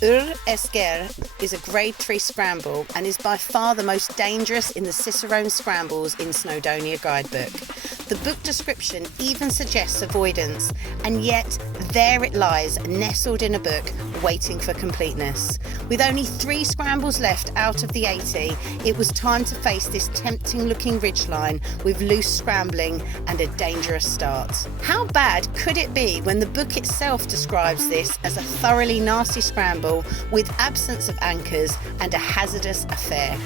Yr Esgair is a grade 3 scramble and is by far the most dangerous in the Cicerone scrambles in Snowdonia guidebook. The book description even suggests avoidance, and yet there it lies, nestled in a book, waiting for completeness. With only 3 scrambles left out of the 80, it was time to face this tempting-looking ridgeline with loose scrambling and a dangerous start. How bad could it be when the book itself describes this as a thoroughly nasty scramble with absence of anchors and a hazardous affair?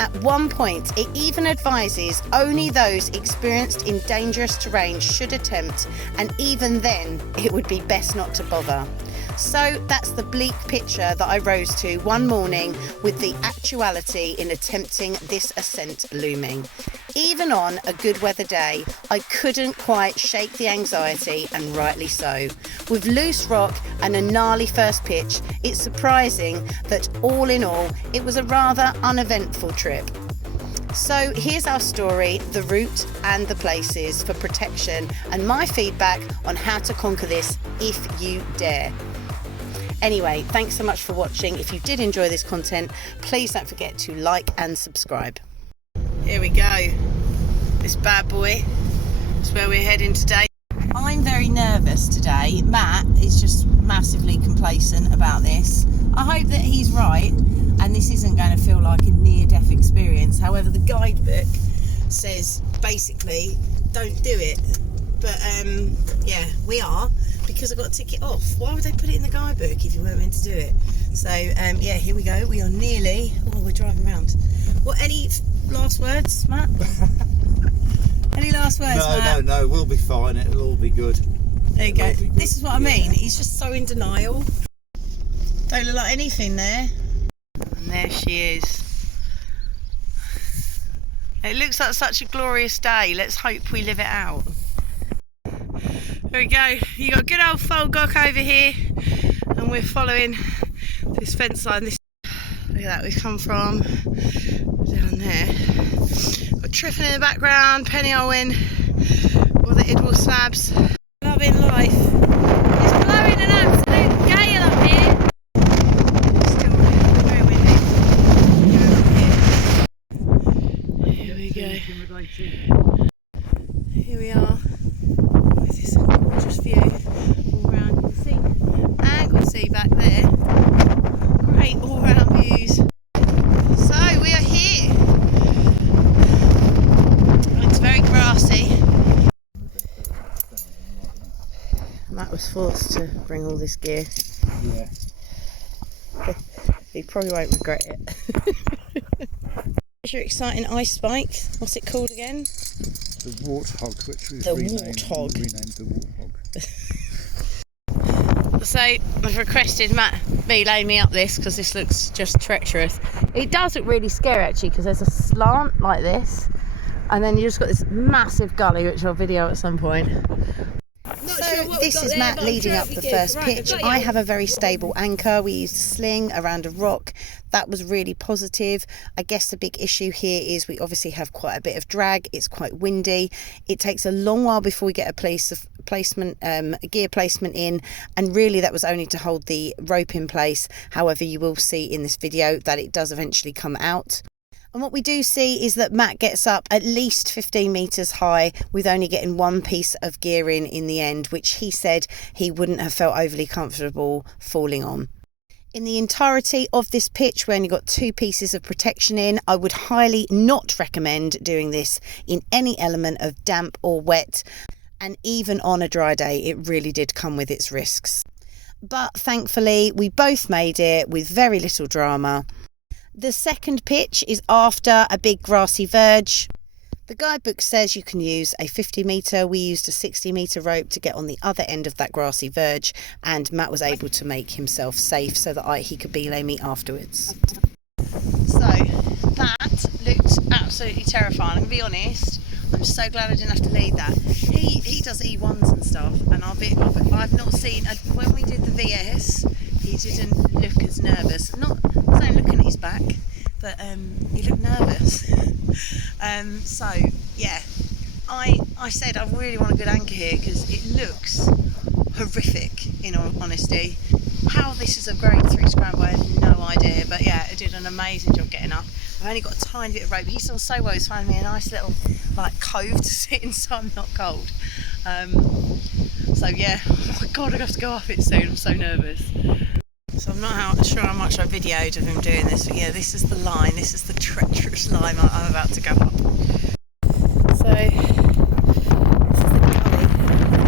At one point, it even advises only those experienced in dangerous terrain should attempt, and even then, it would be best not to bother. So that's the bleak picture that I rose to one morning with the actuality in attempting this ascent looming. Even on a good weather day, I couldn't quite shake the anxiety, and rightly so. With loose rock and a gnarly first pitch, it's surprising that all in all, it was a rather uneventful trip. So here's our story, the route and the places for protection, and my feedback on how to conquer this if you dare. Anyway, thanks so much for watching. If you did enjoy this content, please don't forget to like and subscribe. Here we go. This bad boy is where we're heading today. I'm very nervous today. Matt is just massively complacent about this. I hope that he's right and this isn't going to feel like a near-death experience. However, the guidebook says basically don't do it. But yeah, we are, because I've got to tick it off. Why would they put it in the guidebook if you weren't meant to do it? So yeah, here we go. We are nearly, oh, we're driving around. What, any last words, Matt? Any last words, Matt? No, we'll be fine. It'll all be good. There you go. This is what I mean. He's just so in denial. Don't look like anything there. And there she is. It looks like such a glorious day. Let's hope we live it out. There we go. You got a good old Folgok over here, and we're following this fence line. Look at that. We've come from down there. Got Triffin in the background, Penny Owen, all the Idwell slabs. Loving life. It's blowing an absolute gale up here. It's still very windy. Here we go. Here we are. This is a gorgeous view all around. You can see, and we'll see back there. Great all round views. So we are here. It's very grassy. Matt was forced to bring all this gear. Yeah. He probably won't regret it. Here's your exciting ice spike. What's it called again? The warthog, which was renamed the warthog. So I've requested me lay me up this because this looks just treacherous. It does look really scary actually, because there's a slant like this, and then you just got this massive gully, which I'll video at some point. So this is Matt leading up the first pitch. I have a very stable anchor. We used a sling around a rock. That was really positive. I guess the big issue here is we obviously have quite a bit of drag. It's quite windy. It takes a long while before we get a gear placement in, and really that was only to hold the rope in place. However, you will see in this video that it does eventually come out. And what we do see is that Matt gets up at least 15 metres high with only getting one piece of gear in the end, which he said he wouldn't have felt overly comfortable falling on. In the entirety of this pitch, we only got 2 pieces of protection in. I would highly not recommend doing this in any element of damp or wet. And even on a dry day, it really did come with its risks. But thankfully, we both made it with very little drama. The second pitch is after a big grassy verge. The guidebook says you can use a 50 metre. We used a 60 metre rope to get on the other end of that grassy verge, and Matt was able to make himself safe so that he could belay me afterwards. So that looked absolutely terrifying. I'm going to be honest, I'm so glad I didn't have to lead that. He does E1s and stuff, and I've not seen, when we did the VS, he didn't look as nervous. I was only looking at his back, but he looked nervous. So yeah, I said I really want a good anchor here because it looks horrific, in all honesty. How this is a grade 3 scramble, I had no idea, but yeah, it did an amazing job getting up. I've only got a tiny bit of rope. He's done so well, he's found me a nice little like cove to sit in so I'm not cold. So yeah, oh my god, I have to go up it soon, I'm so nervous. So I'm not sure how much I videoed of him doing this, but yeah, this is the line, this is the treacherous line I'm about to go up. So, this is the gully,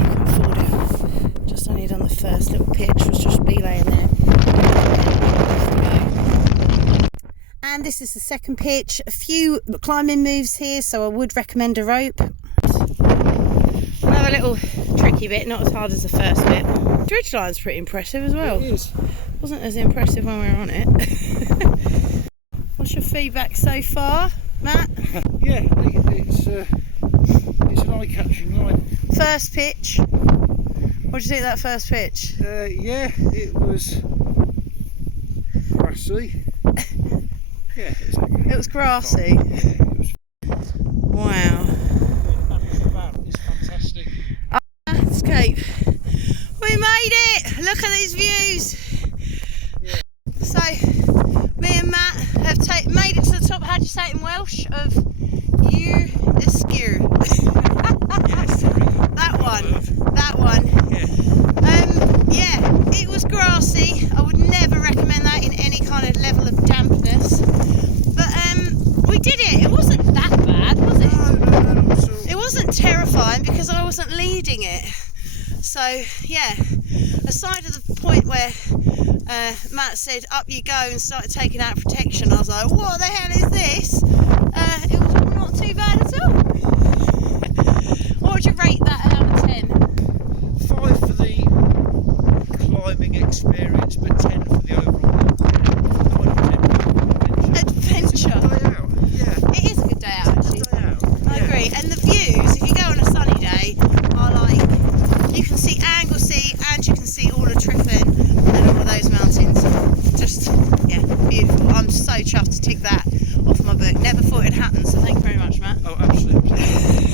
you can afford it. Just only done the first little pitch, was just belaying there. And this is the second pitch, a few climbing moves here, so I would recommend a rope. Another little tricky bit, not as hard as the first bit. The ridge line's pretty impressive as well. It is. Wasn't as impressive when we were on it. What's your feedback so far, Matt? Yeah, it's an eye-catching line. First pitch. What did you think of that first pitch? Yeah, it was grassy. Yeah, it was grassy. Wow. It's fantastic. Landscape. We made it! Look at these views. Yeah. So, me and Matt have made it to the top. How do you say it in Welsh? Of Yr Esgair. Yes. That one. Yeah, it was grassy. I would never recommend that in any kind of level of dampness. But we did it. It wasn't that bad, was it? No. It wasn't terrifying because I wasn't leading it. So yeah, aside of the point where Matt said up you go and started taking out protection, I was like, what the hell is this? It was not too bad at all. What would you rate that out of 10? 5 for the climbing experience, but 10 for the overall Adventure. It's a good day out. Yeah. It is a good day out actually. It's a good day out. I agree. And the views, if you go on a sunny day, are like, you can see Anglesey and you can see all of Triffin and all of those mountains. Just, yeah, beautiful. I'm so chuffed to tick that off my book. Never thought it'd happen, so thank you very much, Matt. Oh, absolutely.